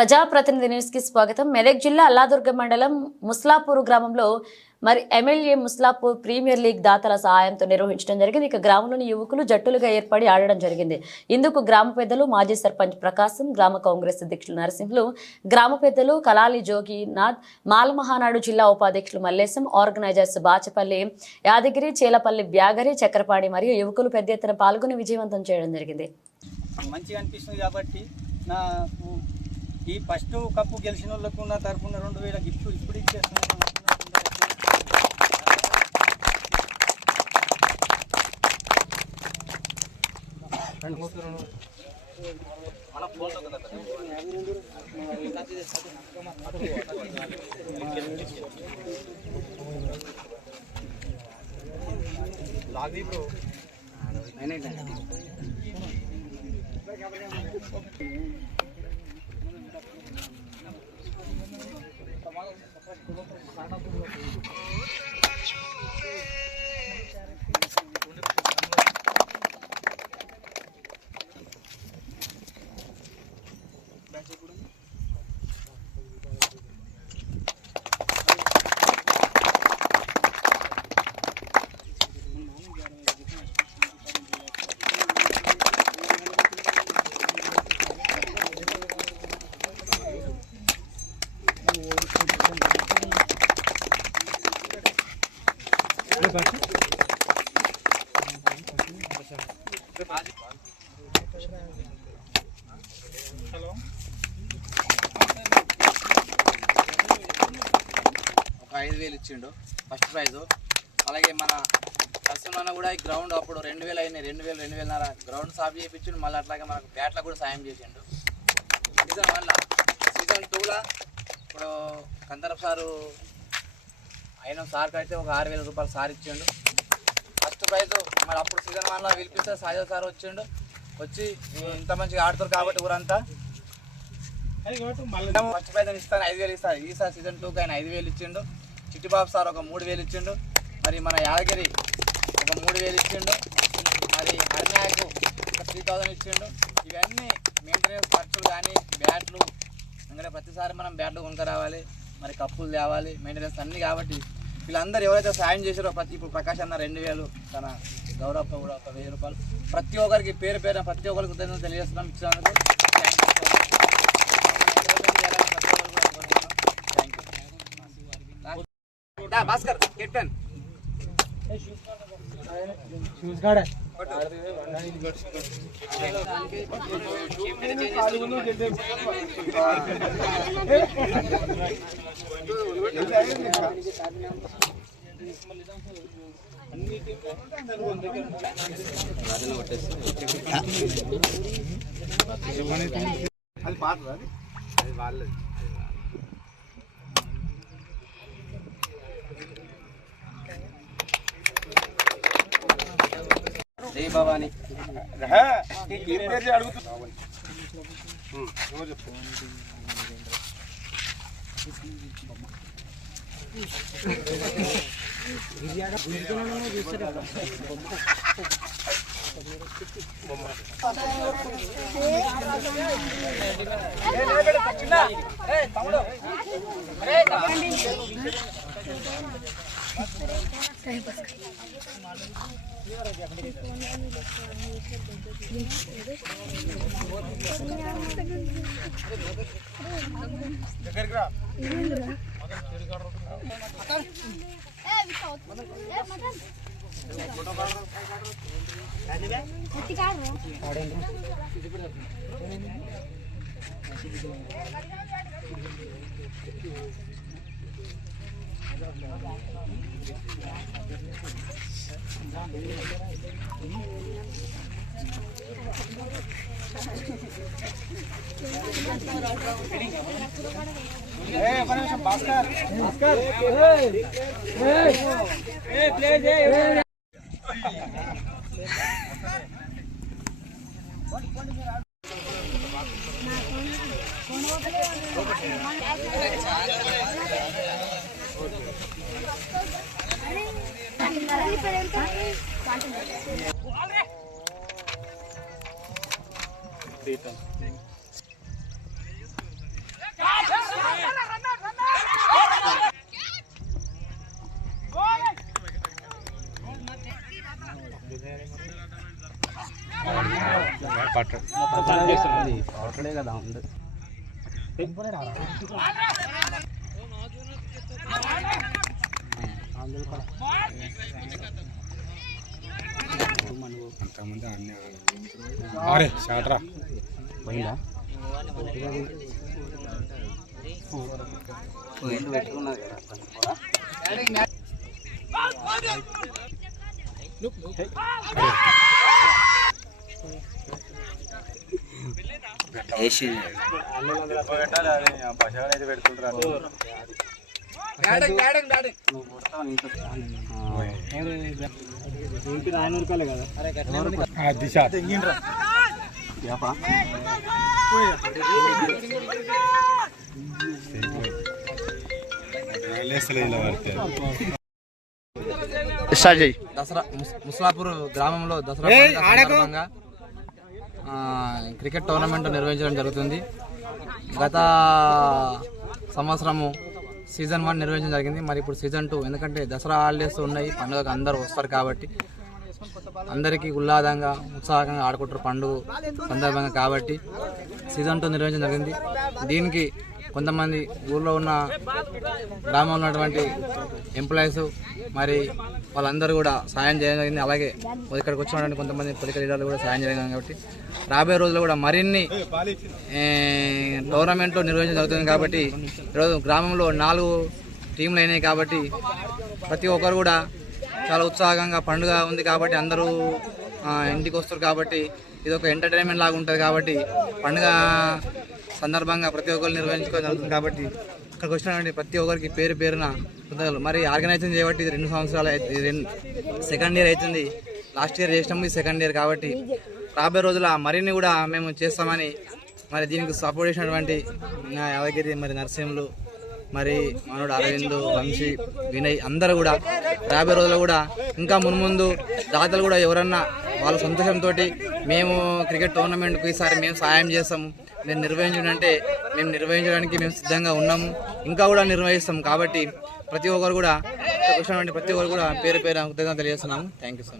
ప్రజాప్రతినిధి న్యూస్ కి స్వాగతం. మెదక్ జిల్లా అల్లాదుర్గ మండలం ముస్లాపూర్ గ్రామంలో ఎమ్మెల్యే ముస్లాపూర్ ప్రీమియర్ లీగ్ దాతల సహాయంతో నిర్వహించడం జరిగింది. ఇక గ్రామంలోని యువకులు జట్టులుగా ఏర్పడి ఆడడం జరిగింది. ఇందుకు గ్రామ పెద్దలు, మాజీ సర్పంచ్ ప్రకాశం, గ్రామ కాంగ్రెస్ అధ్యక్షులు నరసింహులు, గ్రామ పెద్దలు కలాలి జోగినాథ్, మాలమహానాడు జిల్లా ఉపాధ్యక్షులు మల్లేశం, ఆర్గనైజర్స్ బాచపల్లి యాదగిరి, చేలపల్లి బ్యాగరి, చక్రపాణి మరియు యువకులు పెద్ద ఎత్తున పాల్గొని విజయవంతం చేయడం జరిగింది. మంచిగా అనిపిస్తుంది కాబట్టి ఈ ఫస్ట్ కప్పు గెలిచిన వాళ్ళకు నా తరఫున 2000 గిఫ్ట్ ఇప్పుడు ఇచ్చేస్తున్నాను. ఒక 5,000 ఇచ్చిండు ఫస్ట్ ప్రైజ్. అలాగే మన కస్టమర్ కూడా ఈ గ్రౌండ్ అప్పుడు 2,000 అయినాయి, 2,000 గ్రౌండ్ సాఫ్ చేయించిండు. మళ్ళీ అట్లాగే మనకు బ్యాట్లకు కూడా సాయం చేసిండు. సీజన్ 1 సీజన్ 2 ఇప్పుడు కందరపు సారు అయిన సార్కి అయితే ఒక 6,000 రూపాయలు సార్ ఇచ్చిండు ఫస్ట్ ప్రైజ్. మరి అప్పుడు సీజన్ 1 పిలిపిస్తే సాజా సార్ వచ్చిండు. వచ్చి ఇంత మంచిగా ఆడుతారు కాబట్టి ఊరంతా ఫస్ట్ ప్రైజ్ ఇస్తాను 5,000 ఇస్తాను. ఈసారి సీజన్ 2కి ఆయన 5,000 ఇచ్చిండు. చిట్టిబాబు సార్ ఒక 3,000 ఇచ్చిండు. మరి మన యాదగిరి ఒక 3,000 ఇచ్చిండు. మరి హరినాయకు ఒక 3,000 ఇచ్చిండు. ఇవన్నీ మెయింటెనెన్స్ ఖర్చులు కానీ బ్యాట్లు, ఎందుకంటే ప్రతిసారి మనం బ్యాట్లు కొనుక రావాలి, మరి కప్పులు తేవాలి, మెయింటెనెన్స్ అన్నీ. కాబట్టి వీళ్ళందరూ ఎవరైతే సాయం చేశారో ఇప్పుడు ప్రకాష్ అన్న 2,000, తన గౌరవ కూడా ఒక 1,000 రూపాయలు, ప్రతి ఒక్కరికి పేరు పేరున ప్రతి ఒక్కరికి కృతజ్ఞతలు తెలియజేస్తున్నాం. ఇచ్చినందుకు భాస్కర్ కెప్టెన్ అది పాత్ర, అది వాళ్ళది. జై భవాని అరే షాట్రా పోయిందా దిశ దసరా ముస్లాపూర్ గ్రామంలో దసరా పండుగ సందర్భంగా క్రికెట్ టోర్నమెంట్ నిర్వహించడం జరుగుతుంది. గత సంవత్సరము సీజన్ 1 నిర్వహించడం జరిగింది. మరి ఇప్పుడు సీజన్ 2, ఎందుకంటే దసరా హాలిడేస్ ఉన్నాయి, పండుగకు అందరూ వస్తారు కాబట్టి అందరికీ ఉల్లాదంగా ఉత్సాహంగా ఆడుకుంటారు పండుగ సందర్భంగా. కాబట్టి సీజన్ 2 నిర్వహించడం జరిగింది. దీనికి కొంతమంది ఊళ్ళో ఉన్న గ్రామంలో ఉన్నటువంటి ఎంప్లాయీస్ మరి వాళ్ళందరూ కూడా సాయం చేయడం జరిగింది. అలాగే ఇక్కడికి వచ్చినటువంటి కొంతమంది పొలిటికల్ లీడర్లు కూడా సాయం చేయడం కాబట్టి రాబోయే రోజుల్లో కూడా మరిన్ని టోర్నమెంట్లు నిర్వహించడం జరుగుతుంది. కాబట్టి ఈరోజు గ్రామంలో 4 టీంలు అయినాయి కాబట్టి ప్రతి ఒక్కరు కూడా చాలా ఉత్సాహంగా పండుగ ఉంది కాబట్టి అందరూ ఇంటికి వస్తారు. కాబట్టి ఇది ఒక ఎంటర్టైన్మెంట్ లాగా ఉంటుంది. కాబట్టి పండుగ సందర్భంగా ప్రతి ఒక్కరు నిర్వహించుకోవడం జరుగుతుంది. కాబట్టి ఇక్కడికి వచ్చినటువంటి ప్రతి ఒక్కరికి పేరు పేరున కృతజ్ఞతలు. మరి ఆర్గనైజేషన్ చేయబట్టి ఇది 2 సంవత్సరాలు సెకండ్ ఇయర్ అవుతుంది. లాస్ట్ ఇయర్ చేసినాము, ఇది సెకండ్ ఇయర్. కాబట్టి రాబోయే రోజుల మరిన్ని కూడా మేము చేస్తామని మరి దీనికి సపోర్ట్ చేసినటువంటి నా యాదగిరి మరి నరసింహులు మరి మనోడు అరవింద్ వంశీ వినయ్ అందరూ కూడా రాబోయే రోజుల్లో కూడా ఇంకా మున్ముందు దాతలు కూడా ఎవరన్నా వాళ్ళ సంతోషంతో మేము క్రికెట్ టోర్నమెంట్కి ఈసారి మేము సాయం చేస్తాము, మేము నిర్వహించడంటే మేము నిర్వహించడానికి మేము సిద్ధంగా ఉన్నాము, ఇంకా కూడా నిర్వహిస్తాము. కాబట్టి ప్రతి ఒక్కరు కూడా పేరు పేరు కృతజ్ఞతలు తెలియజేస్తున్నాము. Thank you so much.